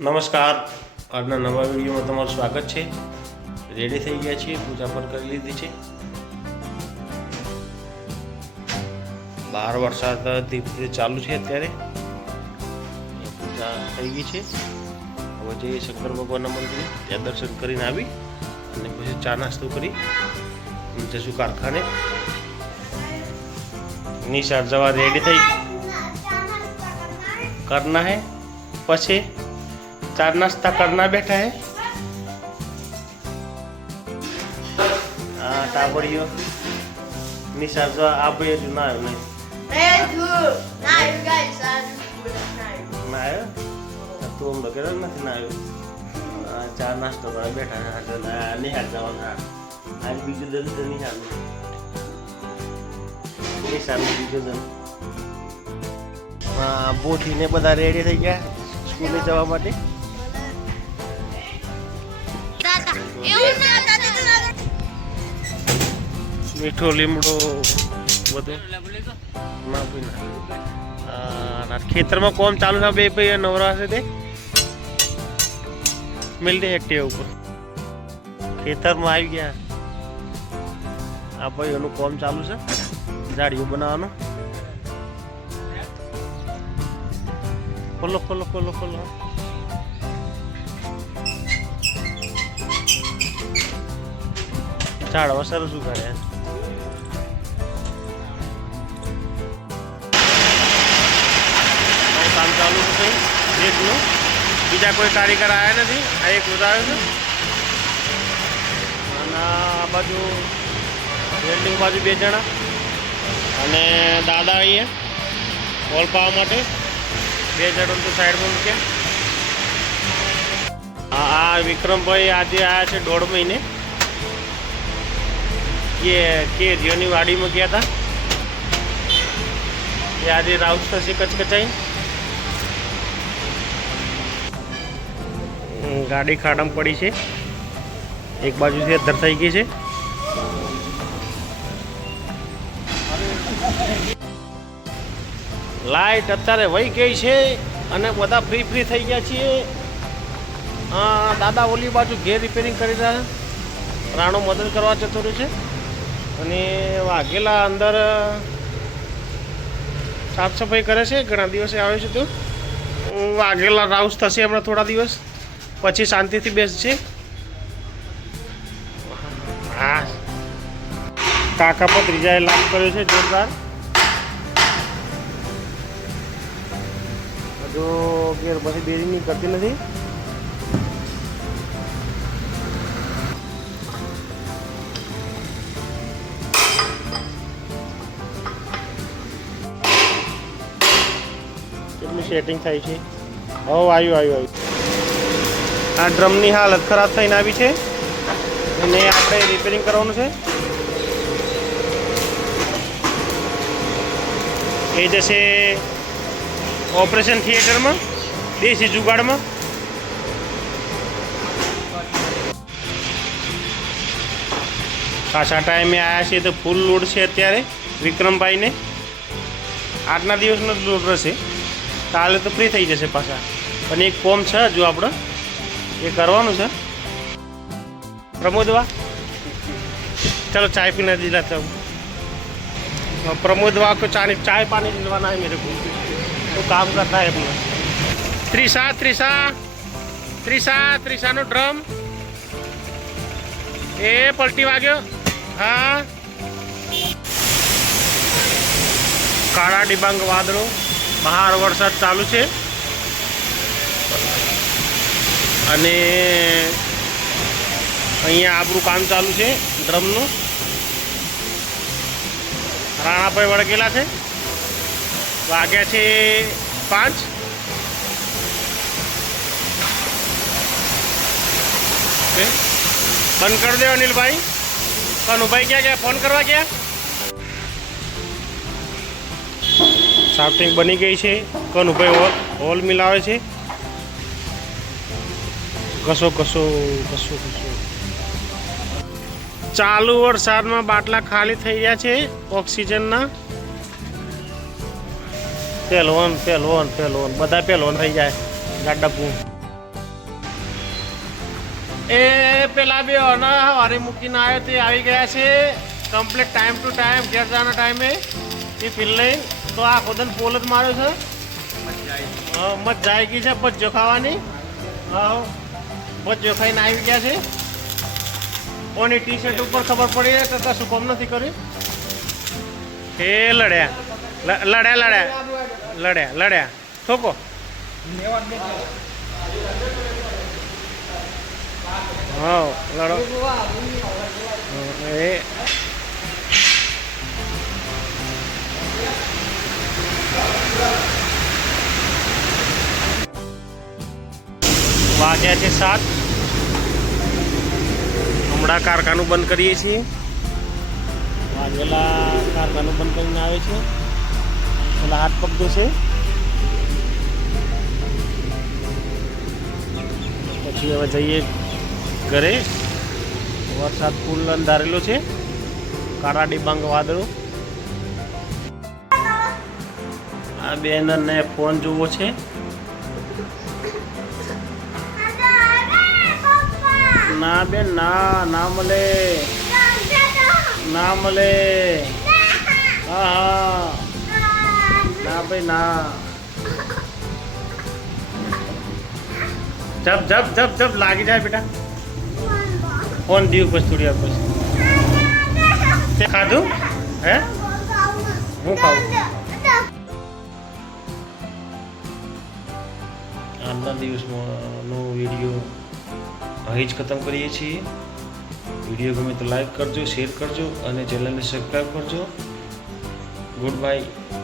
નમસ્કાર, આજના નવા વિડીયોમાં તમારું સ્વાગત છે। રેડી થઈ ગયા છીએ, પૂજા પર કરી લીધી છે। બહાર વરસાદ ધીરે ધીરે ચાલુ છે। અત્યારે પૂજા થઈ ગઈ છે। હવે જઈએ શંકર ભગવાનના મંદિરે, ત્યાં દર્શન કરીને આવી અને પછી ચા નાસ્તો કરી જશું કારખાને। નિશાળ જવા રેડી થઈ करना है, पछे चार नाश्ता करना बैठा है। हाँ टाबड़ियो निशाल जो आप ये जो ना आयो नहीं ना आयो गाइस ना आयो तो हम वगैरह नहीं ना आयो चार नाश्ता करने बैठा है। निहाल जवाना आज बीजू दिन तो निहाल बीजू दिन बोठी ने बधा रेडी થઈ ગયા સ્કૂલે જવા માટે। મીઠો લીમડો બધું ખેતરમાં કોમ ચાલુ છે। બે ભાઈ નવરા છે તે મિલતે એક્ટિવ ઉપર ખેતરમાં આવી ગયા। આ ભાઈઓનું કોમ ચાલુ છે ઝાડીઓ બનાવવાનું। खोलो खोलो खोलो खोलो झाड़वा सरस उगाड़े काम चालू है। देख लो बीजा कोई कारीगर आया नहीं, आ एक उदाहरण है। बाजू वेल्डिंग बाजू बे जना અને દાદા અહીંયા હોલ પાવા માટે બે જણ તો સાઈડ માં મૂક્યા। આ વિક્રમ ભાઈ આજે આયા છે 1.5 મહિને। ये केरियोनी वाड़ी में गया था। ये आज राउत से कचकचाई गाड़ी खाड़ा में पड़ी है। एक बाजू से अदर थी गई है। लाइट अत्यारे वही गई है અને બધા ફ્રી ફ્રી થઈ ગયા છીએ। દાદા ઓલી બાજુ ઘેર રિપેરિંગ કરી રહ્યા, રાણો મદદ કરવા જતો રહ્યો છે અને વાઘેલા અંદર સાફ સફાઈ કરે છે। ઘણા દિવસે આવે છે તો વાઘેલા રાઉસ થશે હમણાં થોડા દિવસ પછી શાંતિથી બેસશે। હા કાકા પત્રીજાએ લાભ કર્યો છે જોરદાર। जो गेर बसी देरी नहीं करती नहीं। કેટલી સેટિંગ થઈ છે। ઓ આવ્યું આ ડ્રમની હાલત ખરાબ થઈને આવી છે અને આપણે રિપેરિંગ કરવાનું છે। એ જશે ऑपरेशन थिएटर में देसी जुगाड़ में। खासा टाइम में आया है तो फूल लोड से अत्यारे विक्रम भाई ने 8 दिवस लोड रहे। काले तो फ्री थी जैसे पासा पण एक कोम है जो आप ये करवानुं छे। प्रमोदवा चलो चाय पीना दिलाता हूँ। प्रमोदवा को चाय पानी दिलवाना है मेरे को, तो काम करता है अपना। त्रिशा त्रिशा त्रिशा त्रिशा नो ड्रम ए पलटी वाग्यो। हाँ काळा डिबांग वादळो बहार वरसाद चालू है અને અહીંયા આપણું કામ ચાલુ છે ડ્રમનું। રાણાભાઈ વળગેલા છે। वाग्या छे 5। बंद कर दो अनिल भाई। कनु भाई क्या क्या फोन करवा गया। साफ्टिंग बनी गई है। कनु भाई होल मिलावे छे। घसो घसो घसो घसो। चालू वरसाद में बाटला खाली थई गया छे ऑक्सीजन ना। पहलवान पहलवान पहलवान बधा पहलवान थी जाए गाडा पू એ પેલા બે ઓના હવારે મૂકીને આવ્યો તે આવી ગયા છે કમ્પ્લીટ ટાઈમ ટુ ટાઈમ ઘેર જવાના ટાઈમે એ ફિલ લઈને તો આ ખોદન પોલ જ માર્યો છે મત જાય ગઈ છે બસ જો ખાવાની હા બસ જો ખાઈને આવી ગયા છે કોની ટી શર્ટ ઉપર ખબર પડી કે કશું કામ નથી કર્યું એ લડ્યા ઠોકો હા લડો એ વાગ્યા છે 7 હમણાં કારખાનું બંધ કરીએ છીએ વાગેલા કારખાનું બંધ કરીને આવે છે પેલા હાથ પગ ધોશે પછી હવે જઈએ ઘરે વરસાદ ફૂલ અંધારેલો છે કાળા ડિબાંગ વાદળો આ બેનને ફોન જોવો છે ના બેન ના મળે ના મળે હા ના ભાઈ ના જપ જપ જપ જપ લાગી જાય બેટા ફોન દીવ પછી થોડી વાર પછી તે ખાધું હે હું ખાવું આજના દિવસનો વિડીયો અહીં જ ખતમ કરીએ છીએ વિડીયો ગમે તો લાઈક કરજો શેર કરજો અને ચેનલને સબસ્ક્રાઈબ કરજો ગુડ બાય